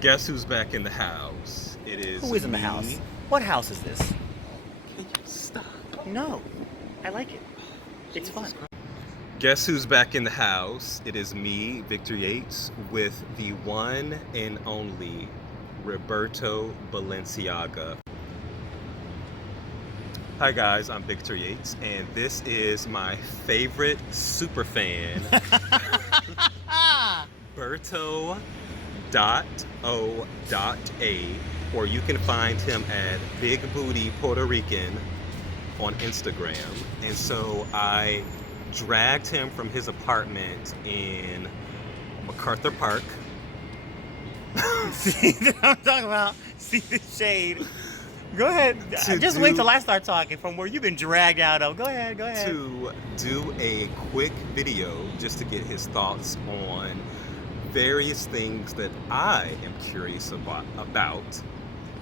Guess who's back in the house? It is Who is in the me. house? What house is this? Can you stop? No. I like it. It's fun. Guess who's back in the house? It is me, Victor Yates, with the one and only Roberto Balenciaga. Hi guys, I'm Victor Yates, and this is my favorite superfan, Berto.O.A, or you can find him at Big Booty Puerto Rican on Instagram. And so I dragged him from his apartment in MacArthur Park. See what I'm talking about? See the shade. Go ahead. Wait till I start talking from where you've been dragged out of. Go ahead. To do a quick video just to get his thoughts on various things that I am curious about.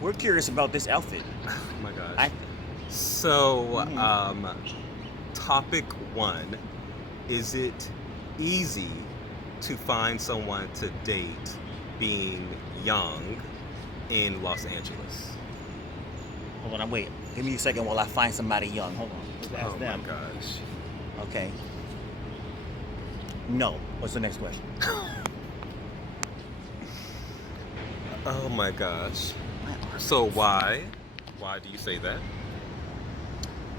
We're curious about this outfit. Oh my gosh. So, topic one, is it easy to find someone to date being young in Los Angeles? Hold on, wait. Give me a second while I find somebody young. Hold on. Let's ask them. My gosh. Okay. No. What's the next question? Oh my gosh. So why? Why do you say that?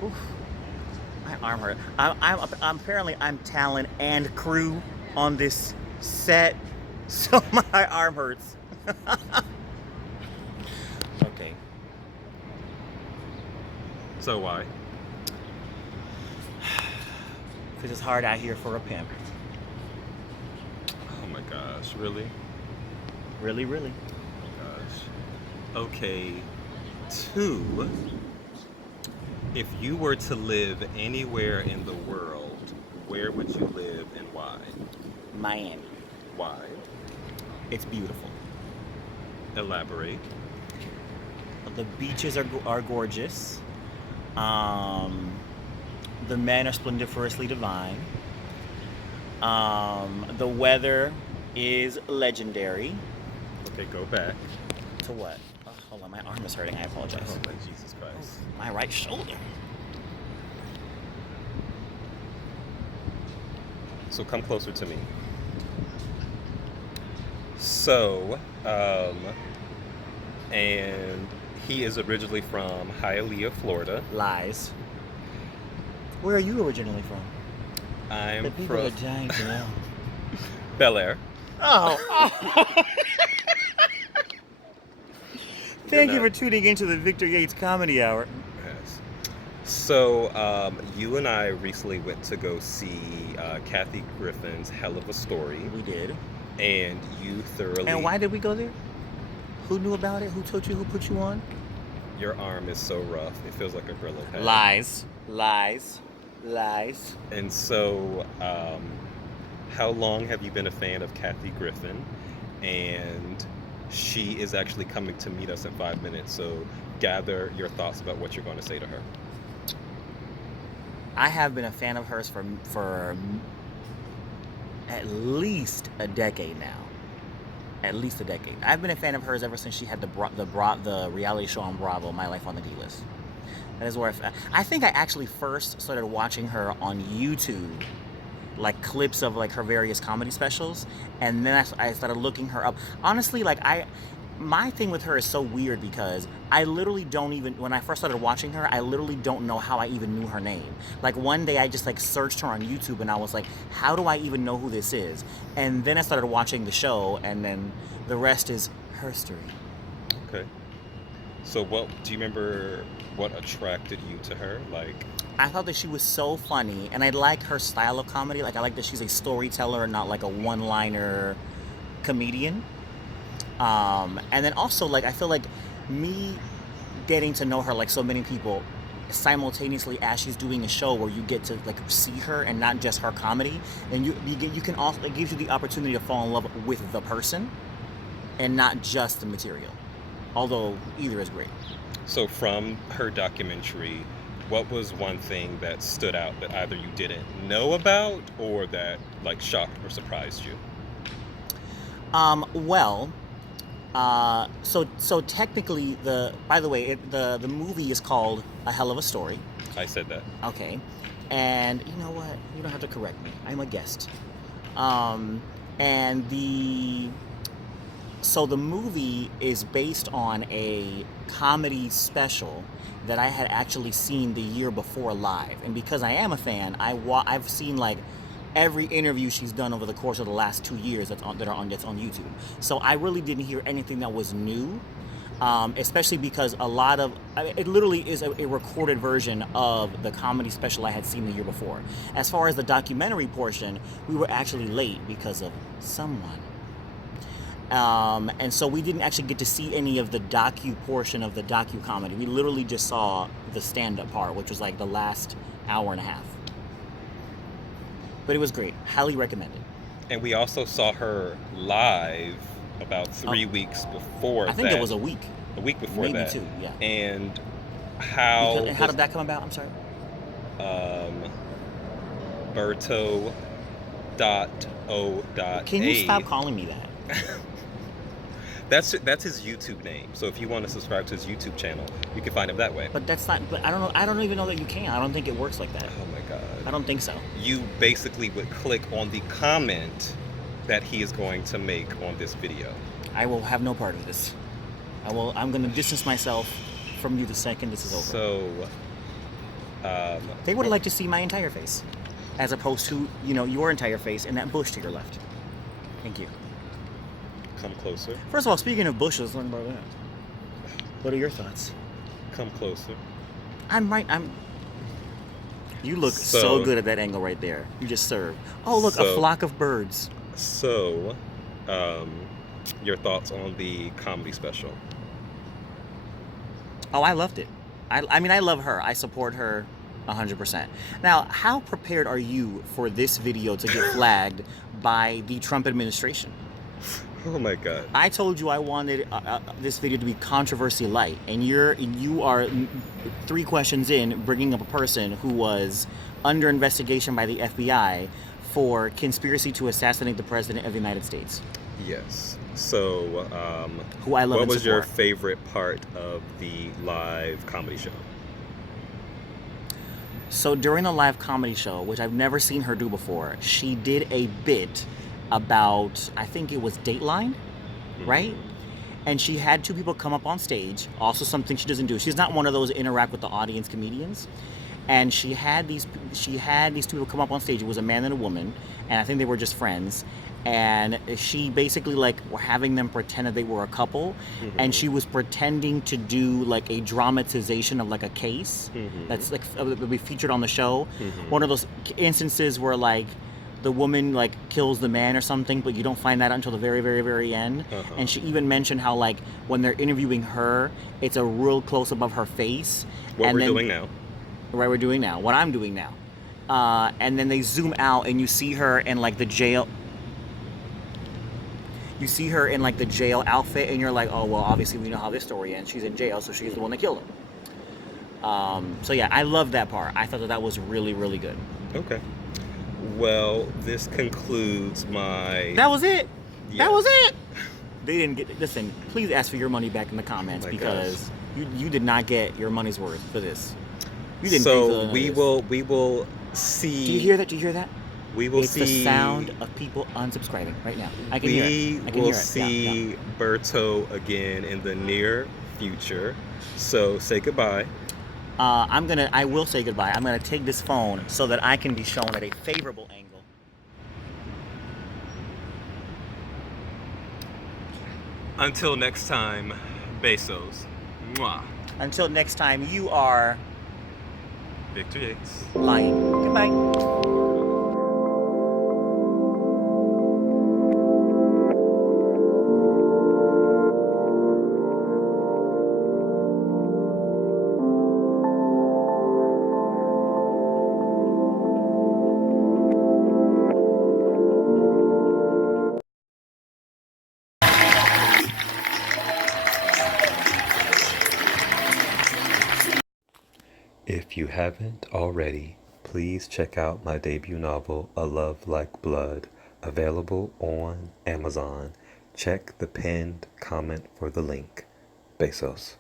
Oof. My arm hurt. I'm talent and crew on this set, so my arm hurts. Okay. So why? Because it's hard out here for a pimp. Oh my gosh, really? Really? Oh my gosh. Okay, two, if you were to live anywhere in the world, where would you live and why? Miami. Why? It's beautiful. Elaborate. The beaches are gorgeous. The men are splendiferously divine. The weather is legendary. Okay, go back. To what? Oh, hold on, my arm is hurting. I apologize. Oh my Jesus Christ. My right shoulder. So come closer to me. So, and he is originally from Hialeah, Florida. Lies. Where are you originally from? I'm The people from are dying to know. Bel Air. Oh. Thank you for tuning into the Victor Yates Comedy Hour. Yes. So, you and I recently went to go see Kathy Griffin's Hell of a Story. We did. And you thoroughly... And why did we go there? Who knew about it? Who told you? Who put you on? Your arm is so rough. It feels like a Brillo pad. Lies. And so, how long have you been a fan of Kathy Griffin? And she is actually coming to meet us in 5 minutes. So gather your thoughts about what you're going to say to her. I have been a fan of hers for at least a decade now. At least a decade. I've been a fan of hers ever since she had the reality show on Bravo, My Life on the D-List. That is where I think I actually first started watching her on YouTube, like clips of like her various comedy specials, and then I started looking her up. Honestly, like my thing with her is so weird because I literally don't even, when I first started watching her, I literally don't know how I even knew her name. Like one day I just like searched her on YouTube and I was like, how do I even know who this is? And then I started watching the show, and then the rest is her story. Okay. So do you remember what attracted you to her? Like, I thought that she was so funny, and I like her style of comedy. Like I like that she's a storyteller and not like a one-liner comedian. And then also, like, I feel like me getting to know her, like so many people, simultaneously as she's doing a show where you get to like see her and not just her comedy, and you can also, it gives you the opportunity to fall in love with the person and not just the material. Although either is great. So from her documentary, what was one thing that stood out that either you didn't know about or that like shocked or surprised you? Well, So technically, by the way, the movie is called A Hell of a Story. I said that. Okay, and you know what? You don't have to correct me. I'm a guest. And the movie is based on a comedy special that I had actually seen the year before live, and because I am a fan, I've seen like every interview she's done over the course of the last 2 years that's on YouTube. So I really didn't hear anything that was new, especially because it literally is a recorded version of the comedy special I had seen the year before. As far as the documentary portion, we were actually late because of someone. And so we didn't actually get to see any of the docu portion of the docu comedy. We literally just saw the stand-up part, which was like the last hour and a half. But it was great. Highly recommended. And we also saw her live about 3 weeks before that. I think it was a week. A week before Maybe that. Maybe 2, yeah. And how did that come about? I'm sorry. Berto.O.A. Can you stop calling me that? That's his YouTube name. So if you want to subscribe to his YouTube channel, you can find him that way. But that's not. But I don't know. I don't even know that you can. I don't think it works like that. Oh my God. I don't think so. You basically would click on the comment that he is going to make on this video. I will have no part of this. I'm going to distance myself from you the second this is over. So. They would like to see my entire face, as opposed to your entire face and that bush to your left. Thank you. Come closer. First of all, speaking of bushes, learn about that. What are your thoughts? Come closer. You look so good at that angle right there. You just serve. Oh, look, a flock of birds. So, your thoughts on the comedy special? Oh, I loved it. I mean, I love her. I support her 100%. Now, how prepared are you for this video to get flagged by the Trump administration? Oh my God! I told you I wanted this video to be controversy light, and you are 3 questions in bringing up a person who was under investigation by the FBI for conspiracy to assassinate the president of the United States. Yes. So, who I love. What was support. your favorite part of the live comedy show? So during the live comedy show, which I've never seen her do before, she did a bit about, I think it was Dateline, right? And she had 2 people come up on stage, also something she doesn't do. She's not one of those interact with the audience comedians. And she had these 2 people come up on stage. It was a man and a woman, and I think they were just friends. And she basically were having them pretend that they were a couple, and she was pretending to do like a dramatization of like a case that's like will be featured on the show. One of those instances where like the woman like kills the man or something, but you don't find that out until the very, very, very end. And she even mentioned how like when they're interviewing her, it's a real close up of her face. What we're doing now. Right, we're doing now. What I'm doing now. And then they zoom out and you see her in like the jail. You see her in like the jail outfit, and you're like, oh well, obviously we know how this story ends. She's in jail, so she's the one that killed him. So yeah, I love that part. I thought that was really, really good. Okay. Well, this concludes my... That was it. Yes. That was it. They didn't get... Listen, please ask for your money back in the comments because you did not get your money's worth for this. You didn't. So we will see... Do you hear that? Do you hear that? We will it's see... It's the sound of people unsubscribing right now. I can hear it. We will see Berto again in the near future. So say goodbye. I will say goodbye. I'm gonna take this phone so that I can be shown at a favorable angle. Until next time, besos. Mwah. Until next time, you are... Victor Yates. Lying. Goodbye. If you haven't already, please check out my debut novel, A Love Like Blood, available on Amazon. Check the pinned comment for the link. Besos.